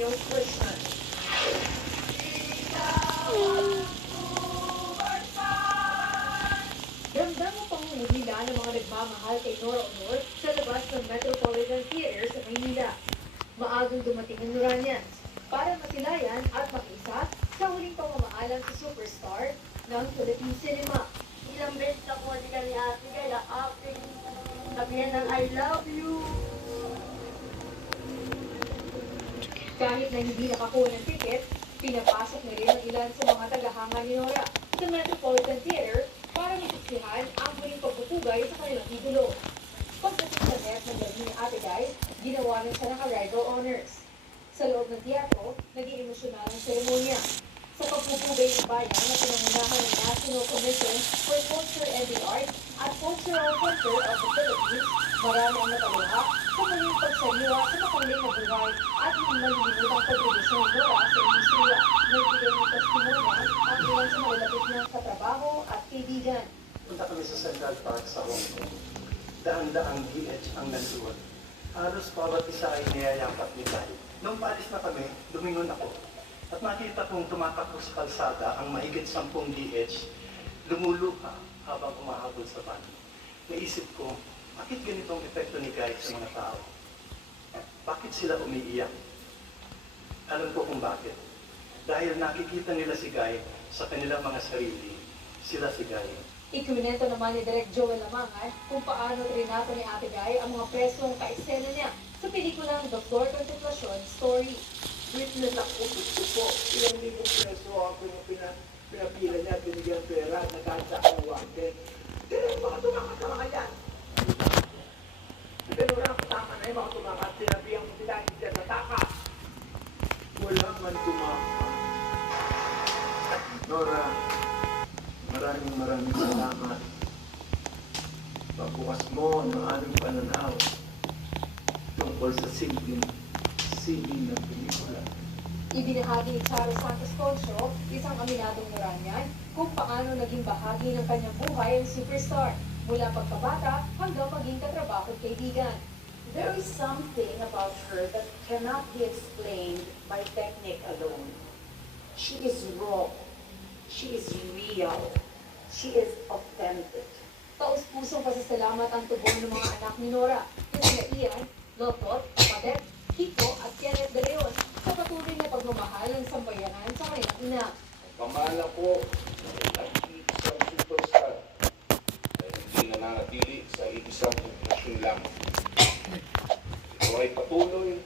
videos listeners. Ramdam mo pang humihila ng mga nagmamahal kay Nora Honor sa labas ng Metropolitan Theater sa Maynila. Maagang dumating ang Noranians para masilayan at makiisa sa huling pamamaalam sa superstar ng Philippine cinema. Ilang beses ako di kami ate kaya acting sabihin ng I love you. Kahit na hindi nakakuha ng ticket, pinapasok na rin ang ilan sa mga tagahanga ni Nora sa Metropolitan Theater para masiksihan ang huling pagpupugay sa kanilang idolo. Pagdating sa net ng gabi ni Ate Guy, ginawa na siya ng arrival honors. Sa loob ng teatro, naging emosyonal ang seremonya. Sa pagpupugay ng bayan na pinangunahan ng National Commission for Culture and the Arts at Cultural Center of the Philippines, marami ang nataluha sa muling pagsaliwa sa makuling na buhay at hindi malilimutang kontribusyon ni Nora sa industriya. Nagbigay ng testimonya ang ilan sa malalapit niyang katrabaho at kaibigan. Punta kami sa Central Park sa Hong Kong. Daan-daang DH ang nandoon. Halos bawat isa ay niyayakap ni Kai. Nung paalis na kami, lumingon ako. At nakita kong tumatakbo sa kalsada ang mahigit 10 DH, lumuluha habang umahabol sa van. Naisip ko, bakit ganitong epekto ni Guy sa mga tao? Bakit sila umiiyak? Alam ko kung bakit. Dahil nakikita nila si Guy sa kanilang mga sarili, sila si Guy. Ikwinento naman ni Direk Joel Lamangan kung paano trinato ni Ate Guy ang mga presong ka-eksena niya sa pelikulang Dr. Contemplacion Story. Witness ako, gusto po, ilang libong peso ako yung pinapila niya, binigyan pera, nagkasa ako ng wanted. Pero yung mga tumakasama yan. Pero wala akong tama na yung mga tumakas, sinabihan ko sila, hindi sila nataka. Wala man tumakas. Nora, maraming salamat. Pagbukas mo ng aming pananaw tungkol sa silbing na pelikula. Ibinahagi ni Charo Santos Concho, isang aminadong Noranian, kung paano naging bahagi ng kanyang buhay ang superstar, mula pagkabata hanggang maging katrabaho at kaibigan. There is something about her that cannot be explained by technique alone. She is raw. She is real. She is authentic. Taus-pusong pasasalamat ang tugon ng mga anak ni Nora, sina Ian, Lotot, Padet, Kiko at Kenneth De Leon sa patuloy na pagmamahal ng sambayanan sa kanilang ina. Pamana ko ay isang superstar ay hindi nananatili sa isang populasyon lang. Ito ay patuloy